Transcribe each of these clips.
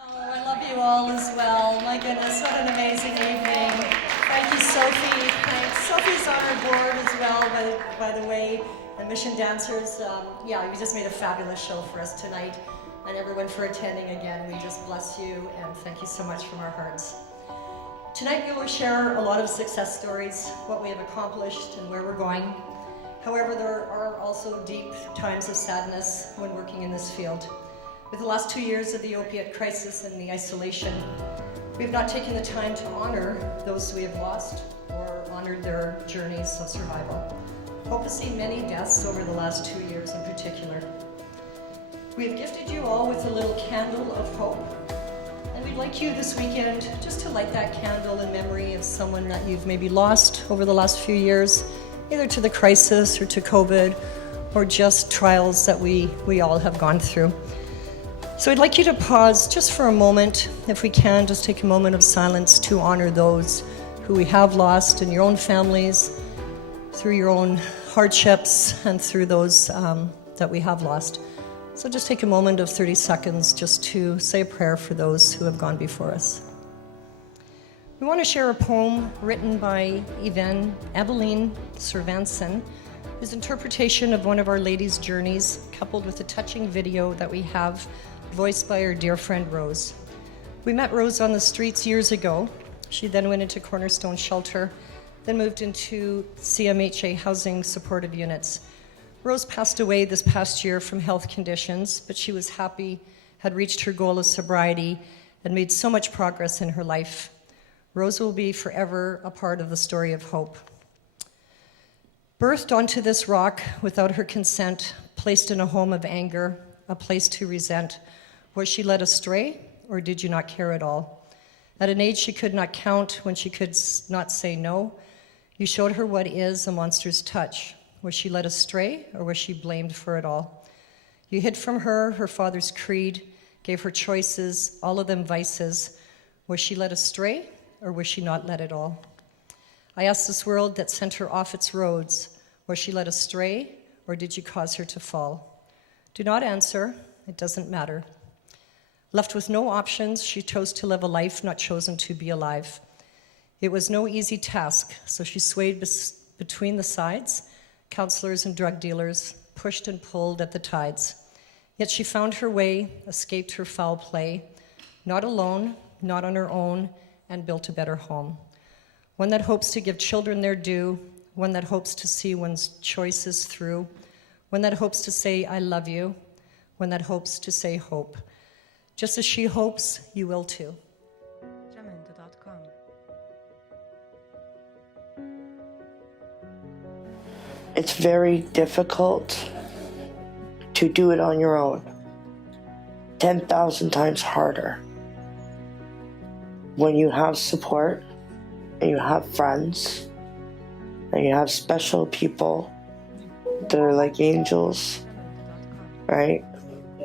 Oh, I love you all as well. My goodness, what an amazing evening. Thank you, Sophie. Thanks. Sophie's on our board as well, by the way, and Mission Dancers. Yeah, you just made a fabulous show for us tonight. And everyone for attending again. We just bless you and thank you so much from our hearts. Tonight we will share a lot of success stories, what we have accomplished and where we're going. However, there are also deep times of sadness when working in this field. With the last 2 years of the opiate crisis and the isolation, we have not taken the time to honor those we have lost or honored their journeys of survival. Hope has seen many deaths over the last 2 years in particular. We have gifted you all with a little candle of hope, and we'd like you this weekend just to light that candle in memory of someone that you've maybe lost over the last few years, either to the crisis or to COVID, or just trials that we all have gone through. So I'd like you to pause just for a moment, if we can, just take a moment of silence to honor those who we have lost in your own families, through your own hardships, and through those that we have lost. So just take a moment of 30 seconds just to say a prayer for those who have gone before us. We want to share a poem written by Eveline Servanson, whose interpretation of one of Our Lady's journeys, coupled with a touching video that we have, voiced by our dear friend Rose. We met Rose on the streets years ago. She then went into Cornerstone Shelter, then moved into CMHA housing supportive units. Rose passed away this past year from health conditions, but she was happy, had reached her goal of sobriety, and made so much progress in her life. Rose will be forever a part of the story of hope. Birthed onto this rock without her consent, placed in a home of anger, a place to resent, was she led astray, or did you not care at all? At an age she could not count, when she could not say no, you showed her what is a monster's touch. Was she led astray, or was she blamed for it all? You hid from her her father's creed, gave her choices, all of them vices. Was she led astray, or was she not led at all? I ask this world that sent her off its roads, was she led astray, or did you cause her to fall? Do not answer, it doesn't matter. Left with no options, she chose to live a life not chosen to be alive. It was no easy task, so she swayed between the sides, counselors and drug dealers, pushed and pulled at the tides. Yet she found her way, escaped her foul play, not alone, not on her own, and built a better home. One that hopes to give children their due, one that hopes to see one's choices through, one that hopes to say, I love you, one that hopes to say hope. Just as she hopes, you will too. It's very difficult to do it on your own. 10,000 times harder. When you have support, and you have friends, and you have special people that are like angels, right?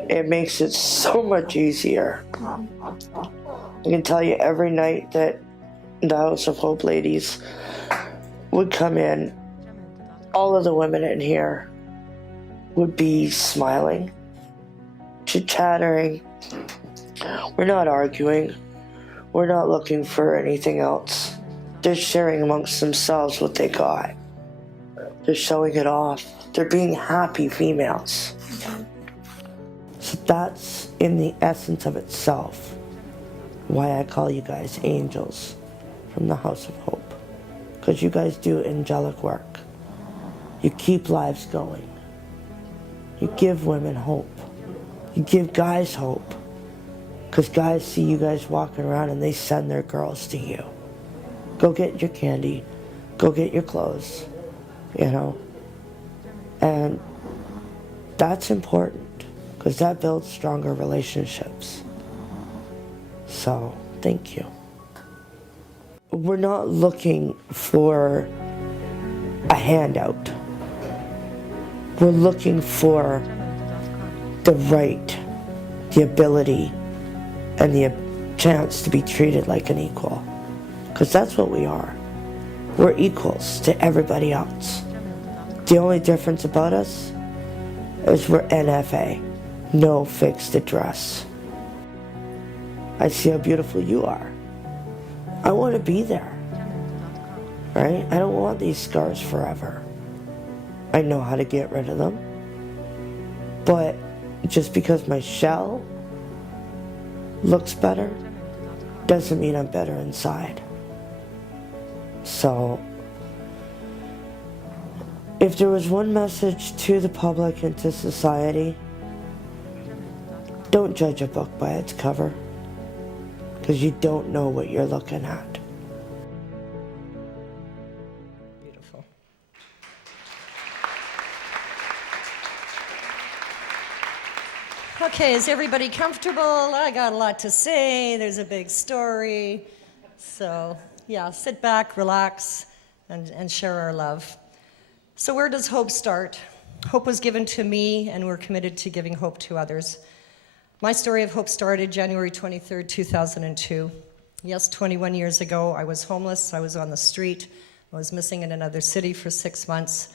It makes it so much easier. I can tell you every night that the House of Hope ladies would come in, all of the women in here would be smiling, chit-chattering. We're not arguing. We're not looking for anything else. They're sharing amongst themselves what they got. They're showing it off. They're being happy females. So that's in the essence of itself why I call you guys angels from the House of Hope. Because you guys do angelic work. You keep lives going. You give women hope. You give guys hope. Because guys see you guys walking around and they send their girls to you. Go get your candy. Go get your clothes. You know? And that's important. Because that builds stronger relationships. So, thank you. We're not looking for a handout. We're looking for the right, the ability, and the chance to be treated like an equal. Because that's what we are. We're equals to everybody else. The only difference about us is we're NFA, no fixed address. I see how beautiful you are. I want to be there, right? I don't want these scars forever. I know how to get rid of them. But just because my shell looks better doesn't mean I'm better inside. So, if there was one message to the public and to society, don't judge a book by its cover, because you don't know what you're looking at. Beautiful. Okay, is everybody comfortable? I got a lot to say. There's a big story. So, yeah, sit back, relax, and share our love. So where does hope start? Hope was given to me, and we're committed to giving hope to others. My story of hope started January 23rd, 2002. Yes, 21 years ago, I was homeless, I was on the street, I was missing in another city for 6 months,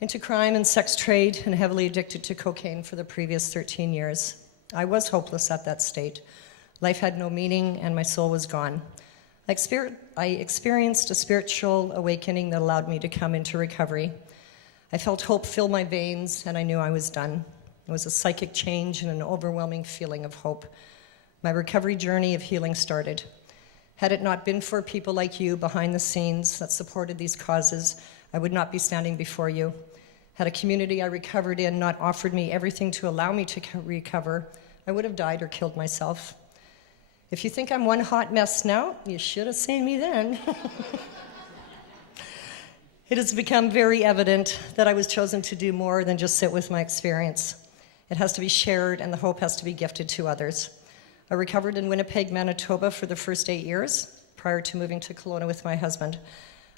into crime and sex trade, and heavily addicted to cocaine for the previous 13 years. I was hopeless at that state. Life had no meaning, and my soul was gone. I experienced a spiritual awakening that allowed me to come into recovery. I felt hope fill my veins, and I knew I was done. It was a psychic change and an overwhelming feeling of hope. My recovery journey of healing started. Had it not been for people like you behind the scenes that supported these causes, I would not be standing before you. Had a community I recovered in not offered me everything to allow me to recover, I would have died or killed myself. If you think I'm one hot mess now, you should have seen me then. It has become very evident that I was chosen to do more than just sit with my experience. It has to be shared, and the hope has to be gifted to others. I recovered in Winnipeg, Manitoba for the first 8 years, prior to moving to Kelowna with my husband.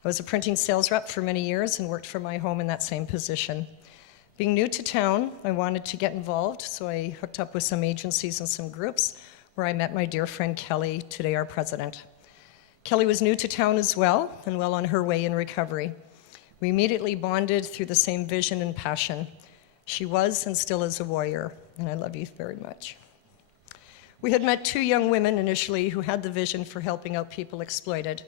I was a printing sales rep for many years and worked from my home in that same position. Being new to town, I wanted to get involved, so I hooked up with some agencies and some groups where I met my dear friend Kelly, today our president. Kelly was new to town as well, and well on her way in recovery. We immediately bonded through the same vision and passion. She was and still is a warrior, and I love you very much. We had met 2 young women initially who had the vision for helping out people exploited.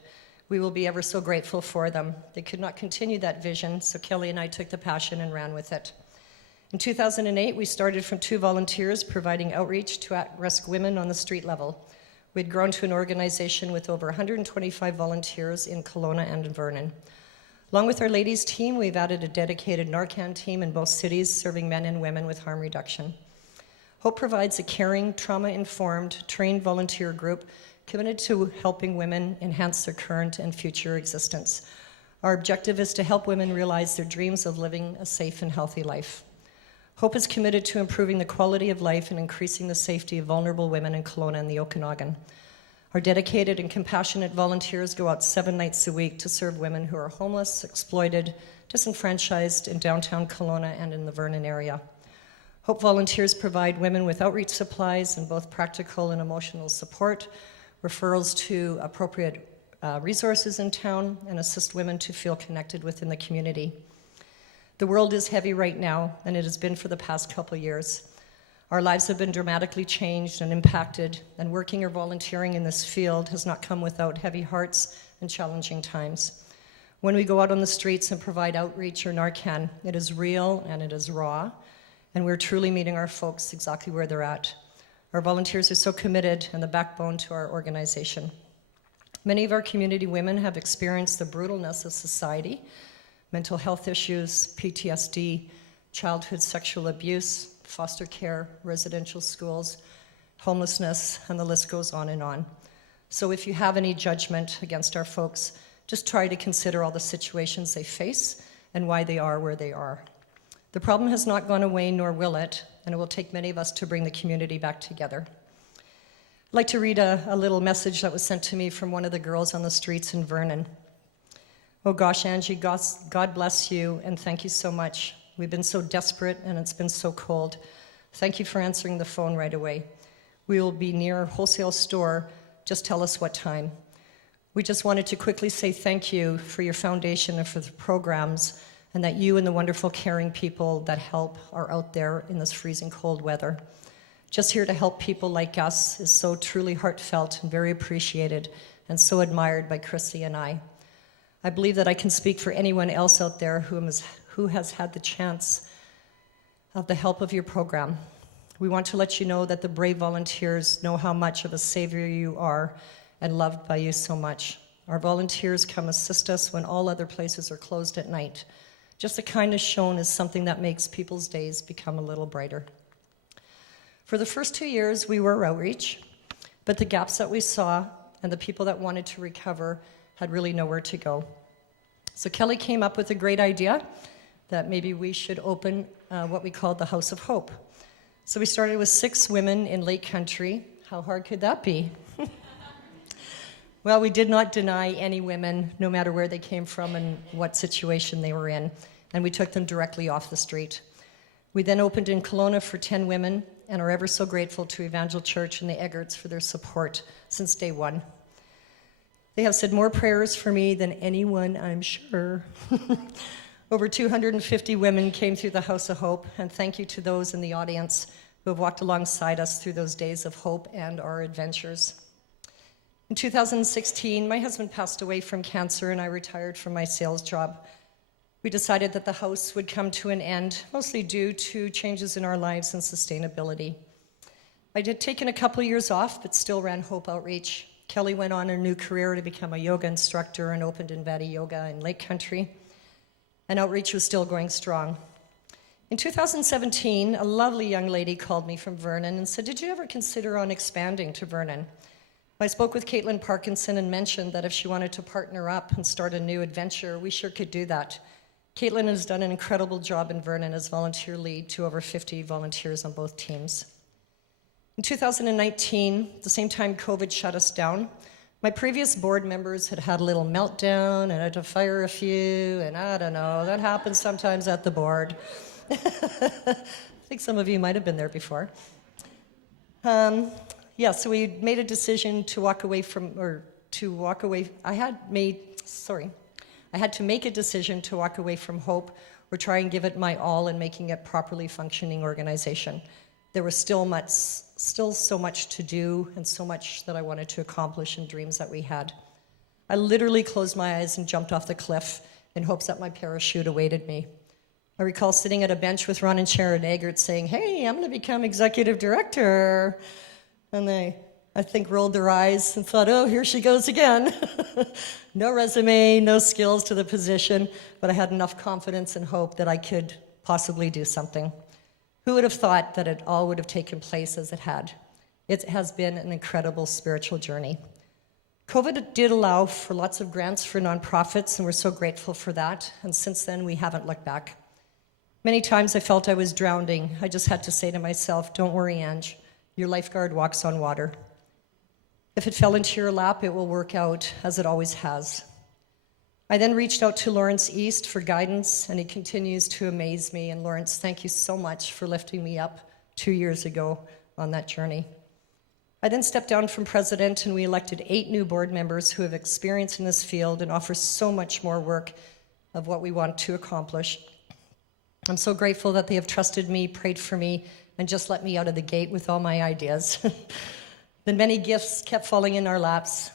We will be ever so grateful for them. They could not continue that vision, so Kelly and I took the passion and ran with it. In 2008, we started from 2 volunteers providing outreach to at-risk women on the street level. We had grown to an organization with over 125 volunteers in Kelowna and in Vernon. Along with our ladies team, we've added a dedicated Narcan team in both cities serving men and women with harm reduction. HOPE provides a caring, trauma-informed, trained volunteer group committed to helping women enhance their current and future existence. Our objective is to help women realize their dreams of living a safe and healthy life. HOPE is committed to improving the quality of life and increasing the safety of vulnerable women in Kelowna and the Okanagan. Our dedicated and compassionate volunteers go out 7 nights a week to serve women who are homeless, exploited, disenfranchised in downtown Kelowna and in the Vernon area. HOPE volunteers provide women with outreach supplies and both practical and emotional support, referrals to appropriate resources in town, and assist women to feel connected within the community. The world is heavy right now, and it has been for the past couple years. Our lives have been dramatically changed and impacted, and working or volunteering in this field has not come without heavy hearts and challenging times. When we go out on the streets and provide outreach or Narcan, it is real and it is raw, and we're truly meeting our folks exactly where they're at. Our volunteers are so committed and the backbone to our organization. Many of our community women have experienced the brutalness of society, mental health issues, PTSD, childhood sexual abuse, foster care, residential schools, homelessness, and the list goes on and on. So if you have any judgment against our folks, just try to consider all the situations they face and why they are where they are. The problem has not gone away, nor will it, and it will take many of us to bring the community back together. I'd like to read a little message that was sent to me from one of the girls on the streets in Vernon. Oh gosh, Angie, God bless you, and thank you so much. We've been so desperate, and it's been so cold. Thank you for answering the phone right away. We will be near a wholesale store. Just tell us what time. We just wanted to quickly say thank you for your foundation and for the programs, and that you and the wonderful caring people that help are out there in this freezing cold weather. just here to help people like us is so truly heartfelt and very appreciated and so admired by Chrissy and I. I believe that I can speak for anyone else out there who has had the chance of the help of your program. We want to let you know that the brave volunteers know how much of a savior you are and loved by you so much. Our volunteers come assist us when all other places are closed at night. Just the kindness shown is something that makes people's days become a little brighter. For the first 2 years, we were outreach, but the gaps that we saw and the people that wanted to recover had really nowhere to go. So Kelly came up with a great idea that maybe we should open what we called the House of Hope. So we started with 6 women in Lake Country. How hard could that be? Well, we did not deny any women, no matter where they came from and what situation they were in, and we took them directly off the street. We then opened in Kelowna for 10 women and are ever so grateful to Evangel Church and the Eggerts for their support since day one. They have said more prayers for me than anyone, I'm sure. Over 250 women came through the House of Hope, and thank you to those in the audience who have walked alongside us through those days of hope and our adventures. In 2016, my husband passed away from cancer and I retired from my sales job. We decided that the house would come to an end, mostly due to changes in our lives and sustainability. I had taken a couple years off, but still ran Hope Outreach. Kelly went on a new career to become a yoga instructor and opened Invati Yoga in Lake Country, and Outreach was still going strong. In 2017, a lovely young lady called me from Vernon and said, "Did you ever consider on expanding to Vernon?" I spoke with Caitlin Parkinson and mentioned that if she wanted to partner up and start a new adventure, we sure could do that. Caitlin has done an incredible job in Vernon as volunteer lead to over 50 volunteers on both teams. In 2019, the same time COVID shut us down, my previous board members had had a little meltdown and had to fire a few, and I don't know, that happens sometimes at the board. I think some of you might have been there before. So we made a decision to walk away from, I had to make a decision to walk away from Hope or try and give it my all in making it a properly functioning organization. There was still so much to do and so much that I wanted to accomplish and dreams that we had. I literally closed my eyes and jumped off the cliff in hopes that my parachute awaited me. I recall sitting at a bench with Ron and Sharon Eggert saying, "Hey, I'm going to become executive director." And they, I think, rolled their eyes and thought, "Oh, here she goes again." No resume, no skills to the position, but I had enough confidence and hope that I could possibly do something. Who would have thought that it all would have taken place as it had? It has been an incredible spiritual journey. COVID did allow for lots of grants for nonprofits, and we're so grateful for that. And since then, we haven't looked back. Many times I felt I was drowning. I just had to say to myself, "Don't worry, Ange. Your lifeguard walks on water. If it fell into your lap, it will work out, as it always has." I then reached out to Lawrence East for guidance, and he continues to amaze me. And Lawrence, thank you so much for lifting me up 2 years ago on that journey. I then stepped down from president, and we elected 8 new board members who have experience in this field and offer so much more work of what we want to accomplish. I'm so grateful that they have trusted me, prayed for me, and just let me out of the gate with all my ideas. Then many gifts kept falling in our laps.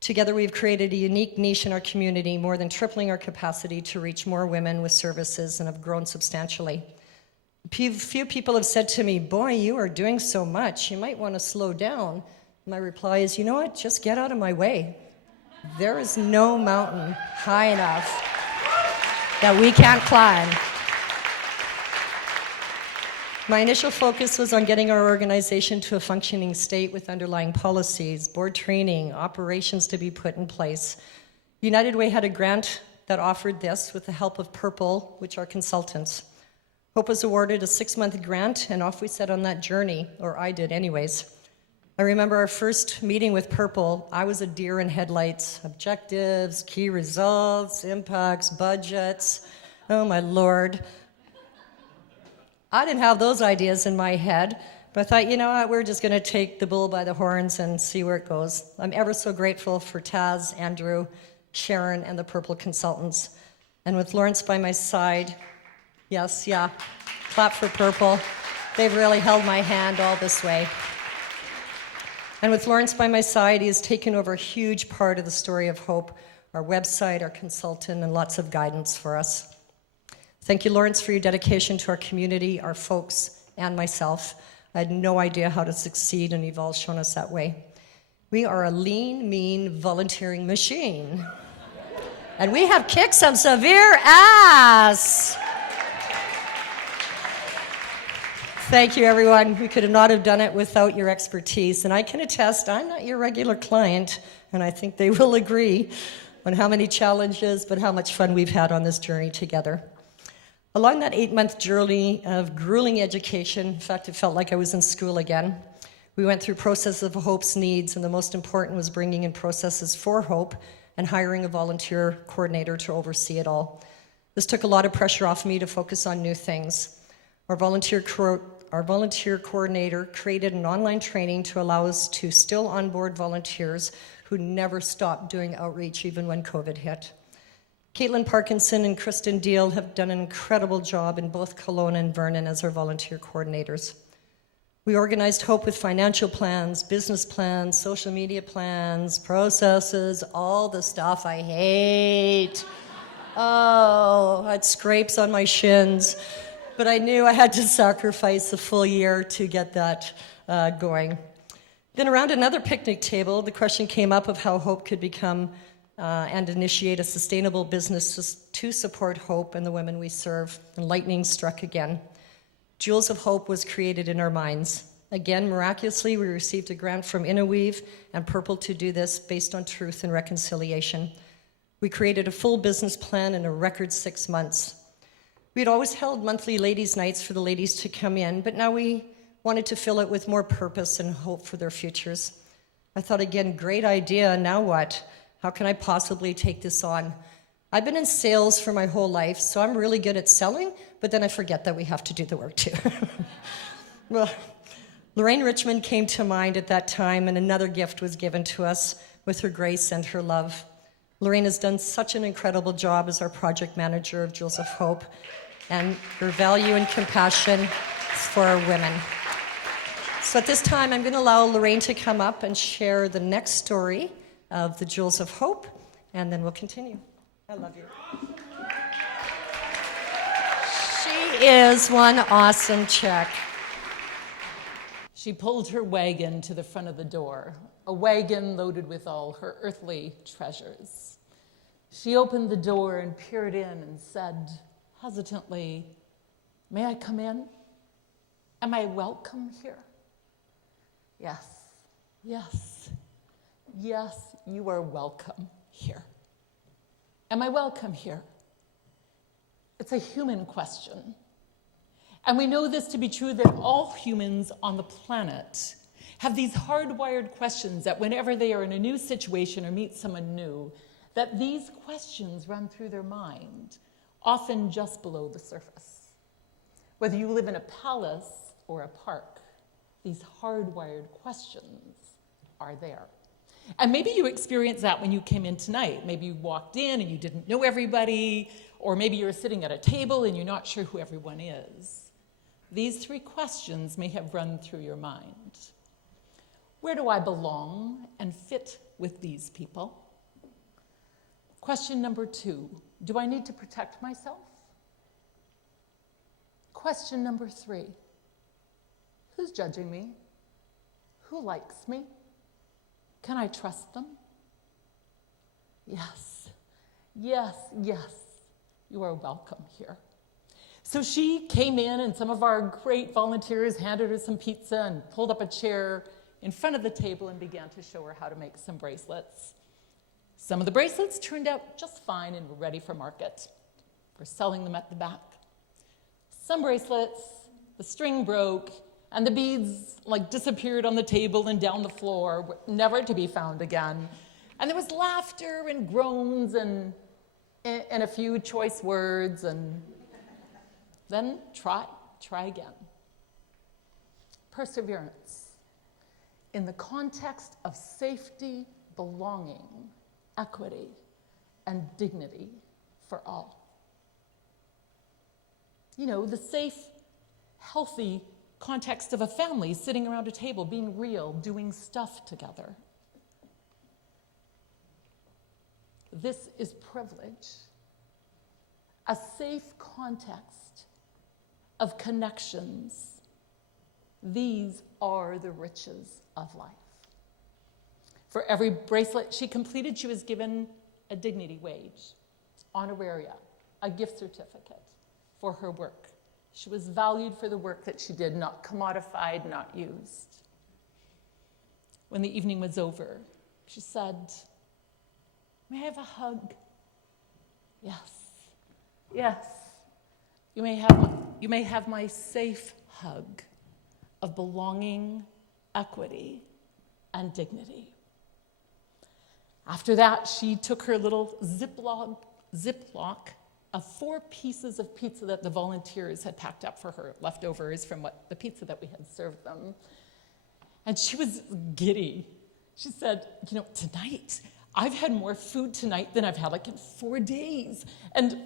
Together we've created a unique niche in our community, more than tripling our capacity to reach more women with services, and have grown substantially. Few people have said to me, "Boy, you are doing so much, you might want to slow down." My reply is, "You know what, just get out of my way. There is no mountain high enough that we can't climb." My initial focus was on getting our organization to a functioning state with underlying policies, board training, operations to be put in place. United Way had a grant that offered this with the help of Purple, which are consultants. Hope was awarded a 6-month grant, and off we set on that journey, or I did anyways. I remember our first meeting with Purple. I was a deer in headlights. Objectives, key results, impacts, budgets. Oh my Lord. I didn't have those ideas in my head, but I thought, you know what, we're just going to take the bull by the horns and see where it goes. I'm ever so grateful for Taz, Andrew, Sharon, and the Purple consultants. And with Lawrence by my side, yes, yeah, clap for Purple. They've really held my hand all this way. And with Lawrence by my side, he has taken over a huge part of the story of Hope, our website, our consultant, and lots of guidance for us. Thank you, Lawrence, for your dedication to our community, our folks, and myself. I had no idea how to succeed, and you've all shown us that way. We are a lean, mean, volunteering machine. And we have kicked some severe ass. Thank you, everyone. We could not have done it without your expertise. And I can attest, I'm not your regular client, and I think they will agree on how many challenges, but how much fun we've had on this journey together. Along that 8-month journey of grueling education, in fact, it felt like I was in school again, we went through processes of Hope's needs, and the most important was bringing in processes for Hope and hiring a volunteer coordinator to oversee it all. This took a lot of pressure off me to focus on new things. Our volunteer coordinator created an online training to allow us to still onboard volunteers who never stopped doing outreach even when COVID hit. Caitlin Parkinson and Kristen Deal have done an incredible job in both Kelowna and Vernon as our volunteer coordinators. We organized Hope with financial plans, business plans, social media plans, processes, all the stuff I hate. Oh, I had scrapes on my shins. But I knew I had to sacrifice a full year to get that going. Then around another picnic table, the question came up of how Hope could become and initiate a sustainable business to support Hope and the women we serve. And lightning struck again. Jewels of Hope was created in our minds. Again, miraculously, we received a grant from Innoweave and Purple to do this based on truth and reconciliation. We created a full business plan in a record 6 months. We had always held monthly ladies' nights for the ladies to come in, but now we wanted to fill it with more purpose and hope for their futures. I thought, again, great idea, now what? How can I possibly take this on? I've been in sales for my whole life, so I'm really good at selling, but then I forget that we have to do the work too. Well, Lorraine Richmond came to mind at that time, and another gift was given to us with her grace and her love. Lorraine has done such an incredible job as our project manager of Jewels of Hope, and her value and compassion for our women. So at this time, I'm going to allow Lorraine to come up and share the next story of the Jewels of Hope, and then we'll continue. I love you. She is one awesome chick. She pulled her wagon to the front of the door, a wagon loaded with all her earthly treasures. She opened the door and peered in and said, hesitantly, "May I come in? Am I welcome here?" Yes, yes, yes, you are welcome here. Am I welcome here? It's a human question. And we know this to be true that all humans on the planet have these hardwired questions that whenever they are in a new situation or meet someone new, that these questions run through their mind, often just below the surface. Whether you live in a palace or a park, these hardwired questions are there. And maybe you experienced that when you came in tonight. Maybe you walked in and you didn't know everybody, or maybe you're sitting at a table and you're not sure who everyone is. These 3 questions may have run through your mind. Where do I belong and fit with these people? Question number 2, do I need to protect myself? Question number 3, who's judging me? Who likes me? Can I trust them? Yes, yes, yes, you are welcome here. So she came in and some of our great volunteers handed her some pizza and pulled up a chair in front of the table and began to show her how to make some bracelets. Some of the bracelets turned out just fine and were ready for market. We're selling them at the back. Some bracelets, the string broke and the beads disappeared on the table and down the floor, never to be found again. And there was laughter and groans and a few choice words, and then try again. Perseverance in the context of safety, belonging, equity, and dignity for all. You know, the safe, healthy context of a family sitting around a table, being real, doing stuff together. This is privilege, a safe context of connections. These are the riches of life. For every bracelet she completed, she was given a dignity wage, honoraria, a gift certificate for her work. She was valued for the work that she did, not commodified, not used. When the evening was over, she said, "May I have a hug?" "Yes, yes. You may have my safe hug of belonging, equity, and dignity." After that, she took her little Ziploc of 4 pieces of pizza that the volunteers had packed up for her, leftovers from the pizza that we had served them. And she was giddy. She said, "Tonight, I've had more food tonight than I've had in 4 days. And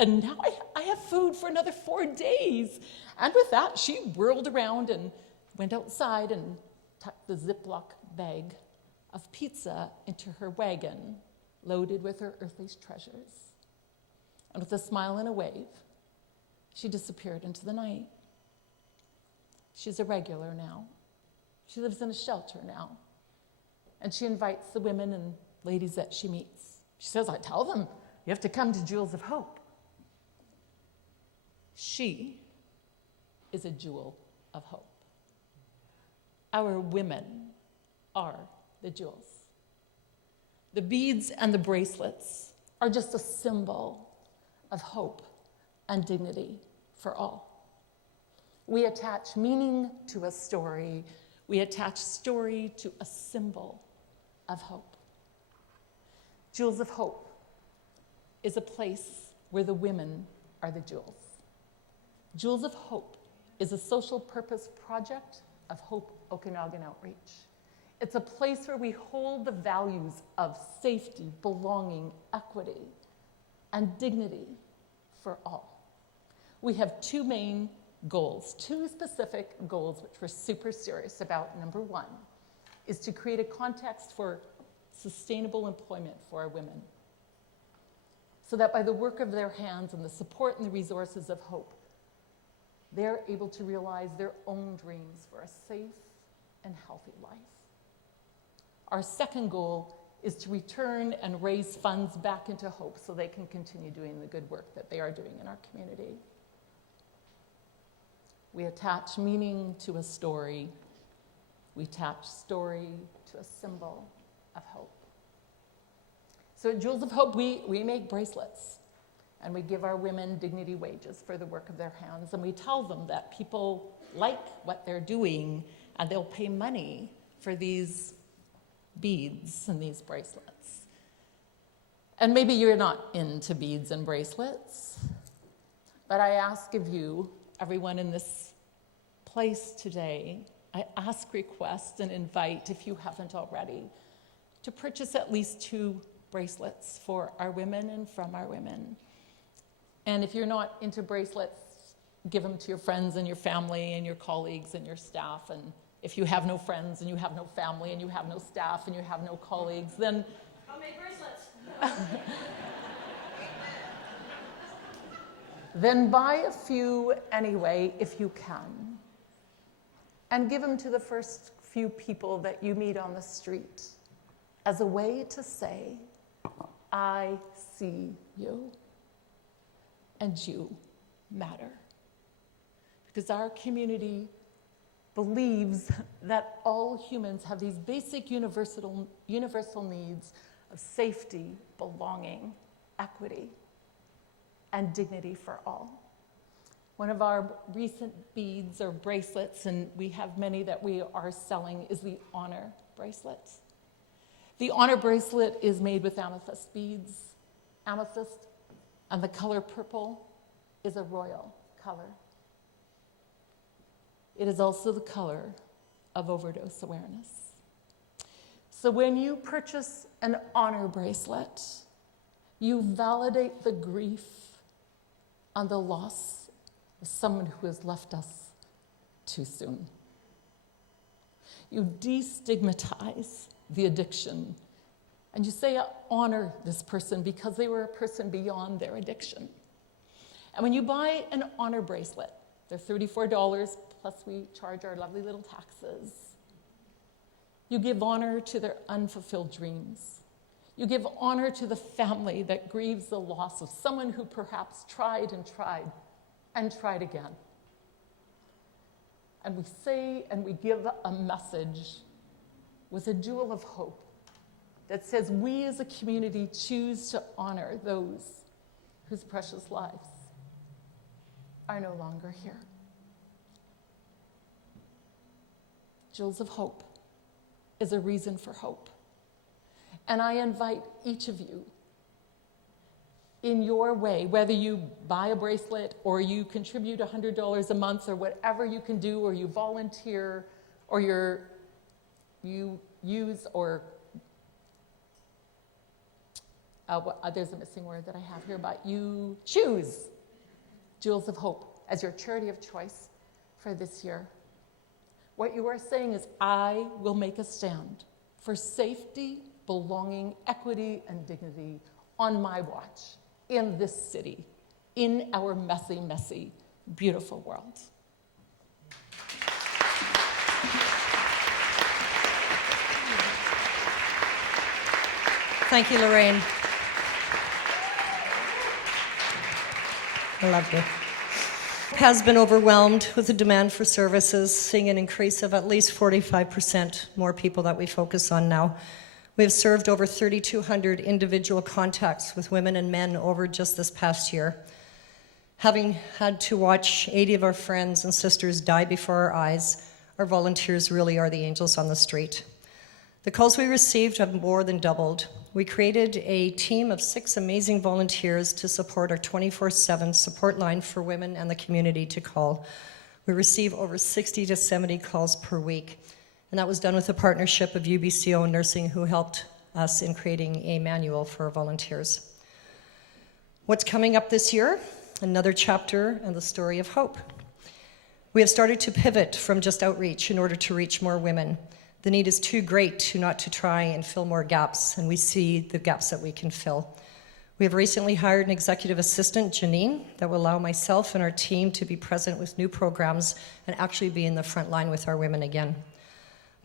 now I have food for another 4 days." And with that, she whirled around and went outside and tucked the Ziploc bag of pizza into her wagon, loaded with her earthly treasures. And with a smile and a wave, she disappeared into the night. She's a regular now. She lives in a shelter now. And she invites the women and ladies that she meets. She says, "I tell them, you have to come to Jewels of Hope." She is a jewel of hope. Our women are the jewels. The beads and the bracelets are just a symbol of hope and dignity for all. We attach meaning to a story. We attach story to a symbol of hope. Jewels of Hope is a place where the women are the jewels. Jewels of Hope is a social purpose project of Hope Okanagan Outreach. It's a place where we hold the values of safety, belonging, equity, and dignity for all. We have 2 main goals, 2 specific goals, which we're super serious about. Number 1 is to create a context for sustainable employment for our women, so that by the work of their hands and the support and the resources of Hope, they're able to realize their own dreams for a safe and healthy life. Our second goal is to return and raise funds back into Hope so they can continue doing the good work that they are doing in our community. We attach meaning to a story. We attach story to a symbol of hope. So at Jewels of Hope, we make bracelets, and we give our women dignity wages for the work of their hands, and we tell them that people like what they're doing, and they'll pay money for these beads and these bracelets. And maybe you're not into beads and bracelets, but I ask of you, everyone in this place today, I ask, request, and invite, if you haven't already, to purchase at least 2 bracelets for our women and from our women. And if you're not into bracelets, give them to your friends and your family and your colleagues and your staff. And if you have no friends and you have no family and you have no staff and you have no colleagues, then I'll make bracelets. then buy a few anyway if you can. And give them to the first few people that you meet on the street as a way to say, I see you and you matter. Because our community believes that all humans have these basic universal needs of safety, belonging, equity, and dignity for all. One of our recent beads or bracelets, and we have many that we are selling, is the Honor bracelet. The Honor bracelet is made with amethyst beads. Amethyst, and the color purple is a royal color. It is also the color of overdose awareness. So when you purchase an Honor bracelet, you validate the grief and the loss of someone who has left us too soon. You destigmatize the addiction, and you say, honor this person because they were a person beyond their addiction. And when you buy an honor bracelet, they're $34, plus we charge our lovely little taxes. You give honor to their unfulfilled dreams. You give honor to the family that grieves the loss of someone who perhaps tried and tried and tried again. And we say and we give a message with a jewel of hope that says we as a community choose to honor those whose precious lives are no longer here. Jewels of Hope is a reason for hope. And I invite each of you, in your way, whether you buy a bracelet or you contribute $100 a month or whatever you can do, or you volunteer, or you use, or there's a missing word that I have here, but you choose Jewels of Hope as your charity of choice for this year. What you are saying is, I will make a stand for safety, belonging, equity, and dignity on my watch in this city, in our messy, messy, beautiful world. Thank you, Lorraine. I love you. Has been overwhelmed with the demand for services, seeing an increase of at least 45% more people that we focus on now. We have served over 3,200 individual contacts with women and men over just this past year. Having had to watch 80 of our friends and sisters die before our eyes, our volunteers really are the angels on the street. The calls we received have more than doubled. We created a team of 6 amazing volunteers to support our 24/7 support line for women and the community to call. We receive over 60 to 70 calls per week, and that was done with a partnership of UBCO Nursing, who helped us in creating a manual for our volunteers. What's coming up this year? Another chapter in the story of hope. We have started to pivot from just outreach in order to reach more women. The need is too great not to try and fill more gaps, and we see the gaps that we can fill. We have recently hired an executive assistant, Janine, that will allow myself and our team to be present with new programs and actually be in the front line with our women again.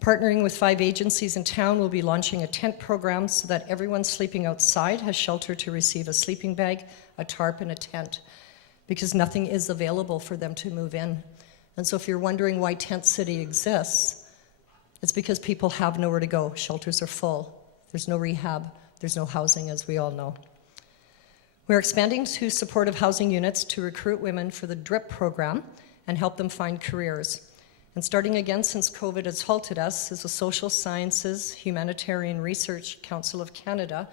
Partnering with 5 agencies in town, we'll be launching a tent program so that everyone sleeping outside has shelter to receive a sleeping bag, a tarp, and a tent, because nothing is available for them to move in. And so if you're wondering why Tent City exists, it's because people have nowhere to go. Shelters are full. There's no rehab. There's no housing, as we all know. We're expanding to supportive housing units to recruit women for the DRIP program and help them find careers. And starting again since COVID has halted us is the Social Sciences Humanitarian Research Council of Canada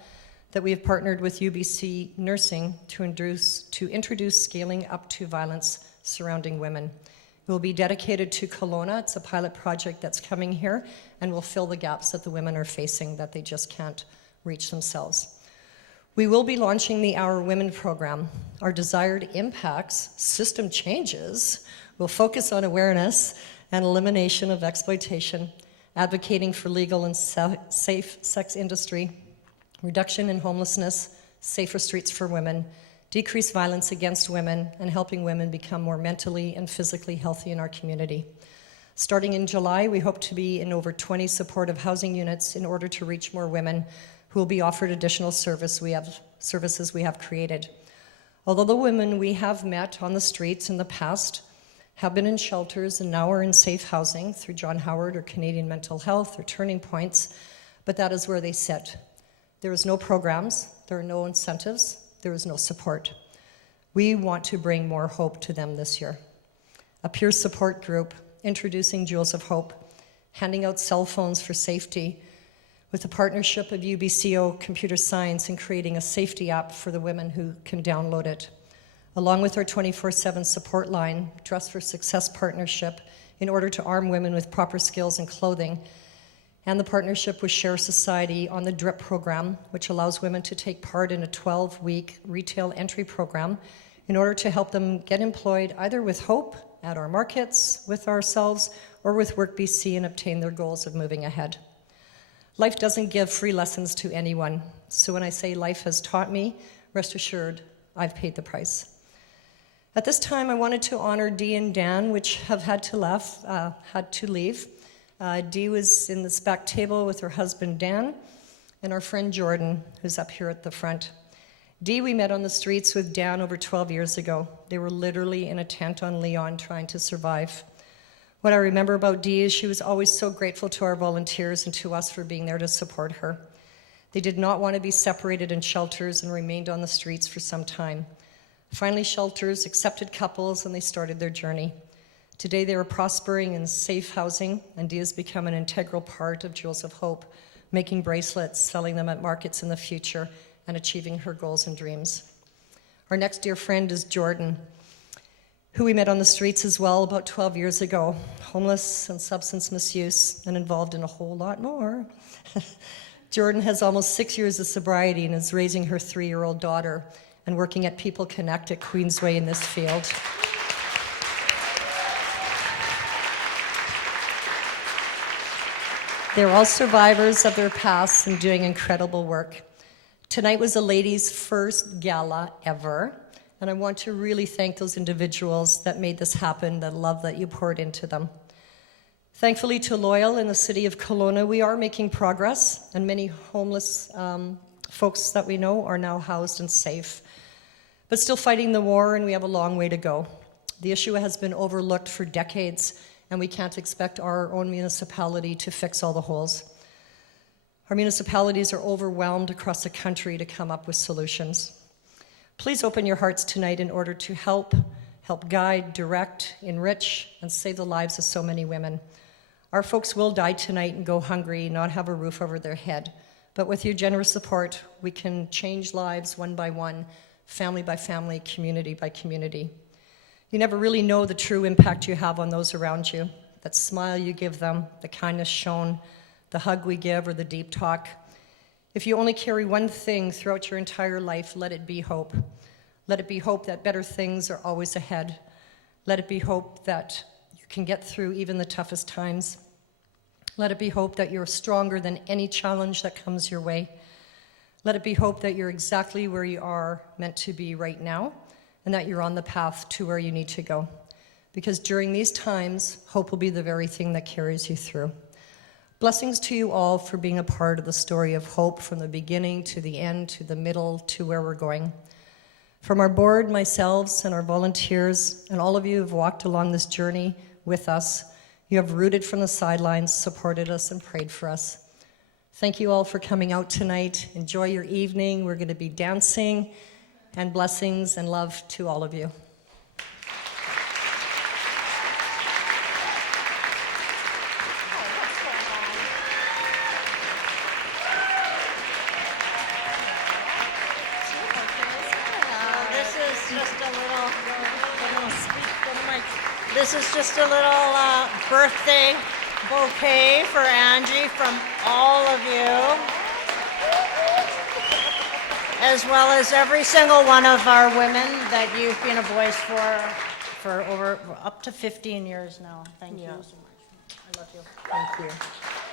that we have partnered with UBC Nursing to introduce scaling up to violence surrounding women. It will be dedicated to Kelowna. It's a pilot project that's coming here and will fill the gaps that the women are facing that they just can't reach themselves. We will be launching the Our Women program. Our desired impacts, system changes, will focus on awareness and elimination of exploitation, advocating for legal and safe sex industry, reduction in homelessness, safer streets for women, decrease violence against women, and helping women become more mentally and physically healthy in our community. Starting in July, we hope to be in over 20 supportive housing units in order to reach more women who will be offered additional services we have created. Although the women we have met on the streets in the past have been in shelters and now are in safe housing through John Howard or Canadian Mental Health or Turning Points, but that is where they sit. There is no programs, there are no incentives, there is no support. We want to bring more hope to them this year. A peer support group introducing Jewels of Hope, handing out cell phones for safety, with a partnership of UBCO Computer Science and creating a safety app for the women who can download it, along with our 24/7 support line, Dress for Success partnership, in order to arm women with proper skills and clothing, and the partnership with Share Society on the DRIP program, which allows women to take part in a 12-week retail entry program in order to help them get employed either with hope at our markets, with ourselves, or with Work BC and obtain their goals of moving ahead. Life doesn't give free lessons to anyone, so when I say life has taught me, rest assured, I've paid the price. At this time, I wanted to honor Dee and Dan, which have had to leave. Dee was in this back table with her husband, Dan, and our friend Jordan, who's up here at the front. Dee, we met on the streets with Dan over 12 years ago. They were literally in a tent on Leon trying to survive. What I remember about Dee is she was always so grateful to our volunteers and to us for being there to support her. They did not want to be separated in shelters and remained on the streets for some time. Finally, shelters accepted couples and they started their journey. Today, they are prospering in safe housing, and Dee has become an integral part of Jewels of Hope, making bracelets, selling them at markets in the future, and achieving her goals and dreams. Our next dear friend is Jordan, who we met on the streets as well about 12 years ago, homeless and substance misuse, and involved in a whole lot more. Jordan has almost 6 years of sobriety and is raising her 3-year-old daughter and working at People Connect at Queensway in this field. They're all survivors of their past and doing incredible work. Tonight was a ladies' first gala ever, and I want to really thank those individuals that made this happen, the love that you poured into them. Thankfully to Loyal in the city of Kelowna, we are making progress, and many homeless folks that we know are now housed and safe, but still fighting the war, and we have a long way to go. The issue has been overlooked for decades, and we can't expect our own municipality to fix all the holes. Our municipalities are overwhelmed across the country to come up with solutions. Please open your hearts tonight in order to help guide, direct, enrich, and save the lives of so many women. Our folks will die tonight and go hungry, not have a roof over their head. But with your generous support, we can change lives one by one, family by family, community by community. You never really know the true impact you have on those around you. That smile you give them, the kindness shown, the hug we give, or the deep talk. If you only carry one thing throughout your entire life, let it be hope. Let it be hope that better things are always ahead. Let it be hope that you can get through even the toughest times. Let it be hope that you're stronger than any challenge that comes your way. Let it be hope that you're exactly where you are meant to be right now, and that you're on the path to where you need to go. Because during these times, hope will be the very thing that carries you through. Blessings to you all for being a part of the story of hope from the beginning to the end, to the middle, to where we're going. From our board, myself, and our volunteers, and all of you who have walked along this journey with us, you have rooted from the sidelines, supported us, and prayed for us. Thank you all for coming out tonight. Enjoy your evening. We're going to be dancing, and blessings and love to all of you. This is just a little birthday bouquet for Angie from all of you, as well as every single one of our women that you've been a voice for over up to 15 years now. Thank you so much. I love you. Thank you.